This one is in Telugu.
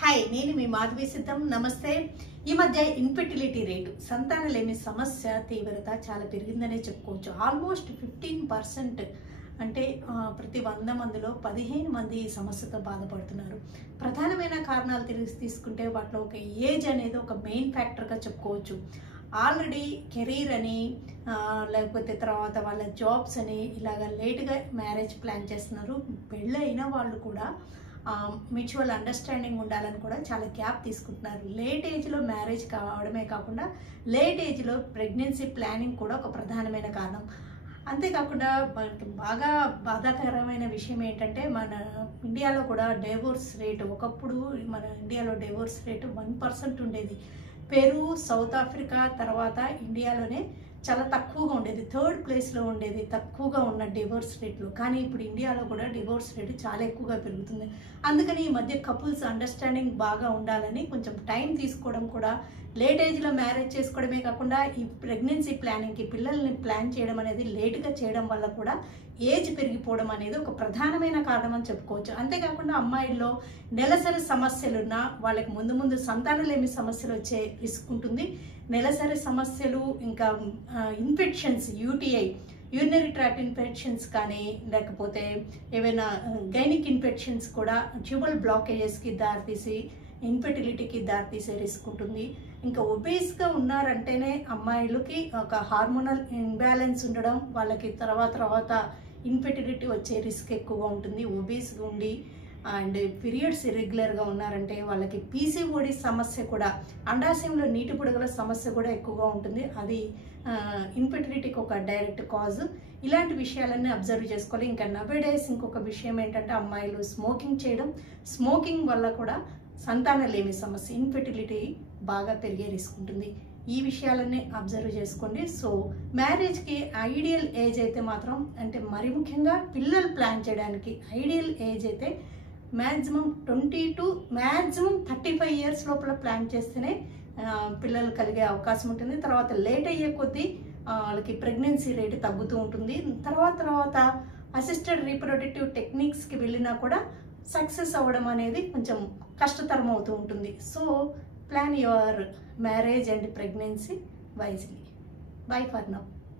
హాయ్, నేను మీ మాధవి సిద్ధం. నమస్తే. ఈ మధ్య ఇన్ఫెర్టిలిటీ రేటు, సంతానలేమి సమస్య తీవ్రత చాలా పెరిగిందనే చెప్పుకోవచ్చు. ఆల్మోస్ట్ 15%, అంటే ప్రతి 100 మందిలో 15 మంది ఈ సమస్యతో బాధపడుతున్నారు. ప్రధానమైన కారణాలు తీసుకుంటే వాటిలో ఒక ఏజ్ అనేది ఒక మెయిన్ ఫ్యాక్టర్గా చెప్పుకోవచ్చు. ఆల్రెడీ కెరీర్ అని లేకపోతే తర్వాత వాళ్ళ జాబ్స్ అని ఇలాగ లేట్గా మ్యారేజ్ ప్లాన్ చేస్తున్నారు. పెళ్ళైన వాళ్ళు కూడా మ్యూచువల్ అండర్స్టాండింగ్ ఉండాలని కూడా చాలా గ్యాప్ తీసుకుంటున్నారు. లేట్ ఏజ్లో మ్యారేజ్ కావడమే కాకుండా లేట్ ఏజ్లో ప్రెగ్నెన్సీ ప్లానింగ్ కూడా ఒక ప్రధానమైన కారణం. అంతేకాకుండా మనకి బాగా బాధాకరమైన విషయం ఏంటంటే, మన ఇండియాలో కూడా డైవోర్స్ రేటు, ఒకప్పుడు మన ఇండియాలో డైవోర్స్ రేటు 1% ఉండేది. పెరు, సౌత్ ఆఫ్రికా తర్వాత ఇండియాలోనే చాలా తక్కువగా ఉండేది. 3rd ప్లేస్లో ఉండేది తక్కువగా ఉన్న డివోర్స్ రేట్లు. కానీ ఇప్పుడు ఇండియాలో కూడా డివోర్స్ రేటు చాలా ఎక్కువగా పెరుగుతుంది. అందుకని ఈ మధ్య కపుల్స్ అండర్స్టాండింగ్ బాగా ఉండాలని కొంచెం టైం తీసుకోవడం కూడా, లేట్ ఏజ్లో మ్యారేజ్ చేసుకోవడమే కాకుండా ఈ ప్రెగ్నెన్సీ ప్లానింగ్కి పిల్లల్ని ప్లాన్ చేయడం అనేది లేట్గా చేయడం వల్ల కూడా ఏజ్ పెరిగిపోవడం అనేది ఒక ప్రధానమైన కారణం అని చెప్పుకోవచ్చు. అంతేకాకుండా అమ్మాయిల్లో నెలసరి సమస్యలున్నా వాళ్ళకి ముందు సంతానలేమి సమస్యలు వచ్చే రిస్క్ ఉంటుంది. నెలసరి సమస్యలు, ఇంకా infections, UTI, urinary tract infections కానీ, లేకపోతే ఏవైనా గైనిక్ ఇన్ఫెక్షన్స్ కూడా ట్యూబల్ బ్లాకేజెస్కి దారితీసి ఇన్ఫెర్టిలిటీకి దారితీసే రిస్క్ ఉంటుంది. ఇంకా ఒబేస్గా ఉన్నారంటేనే అమ్మాయిలకి ఒక హార్మోనల్ ఇంబ్యాలెన్స్ ఉండడం, వాళ్ళకి తర్వాత ఇన్ఫెర్టిలిటీ వచ్చే రిస్క్ ఎక్కువగా ఉంటుంది. ఒబేస్గా ఉండి అండ్ పీరియడ్స్ ఇర్రెగ్యులర్గా ఉన్నారంటే వాళ్ళకి పీసీఓడి సమస్య కూడా, అండాశయంలో నీటి బుడగల సమస్య కూడా ఎక్కువగా ఉంటుంది. అది ఇన్ఫెర్టిలిటీకి ఒక డైరెక్ట్ కాజ్. ఇలాంటి విషయాలన్నీ అబ్జర్వ్ చేసుకోవాలి. ఇంకా నవేడేస్ ఇంకొక విషయం ఏంటంటే, అమ్మాయిలు స్మోకింగ్ చేయడం, స్మోకింగ్ వల్ల కూడా సంతానలేమి సమస్య, ఇన్ఫెర్టిలిటీ బాగా పెరిగే రిస్క్ ఉంటుంది. ఈ విషయాలన్నీ అబ్జర్వ్ చేసుకోండి. సో మ్యారేజ్కి ఐడియల్ ఏజ్ అయితే మాత్రం, అంటే మరి ముఖ్యంగా పిల్లలు ప్లాన్ చేయడానికి ఐడియల్ ఏజ్ అయితే మ్యాక్సిమం 20 to 35 ఇయర్స్ లోపల ప్లాన్ చేస్తేనే పిల్లలు కలిగే అవకాశం ఉంటుంది. తర్వాత లేట్ అయ్యే కొద్దీ వాళ్ళకి ప్రెగ్నెన్సీ రేటు తగ్గుతూ ఉంటుంది. తర్వాత అసిస్టెడ్ రీప్రొడక్టివ్ టెక్నిక్స్కి వెళ్ళినా కూడా సక్సెస్ అవ్వడం అనేది కొంచెం కష్టతరం అవుతూ ఉంటుంది. So plan your marriage and pregnancy wisely. By for now.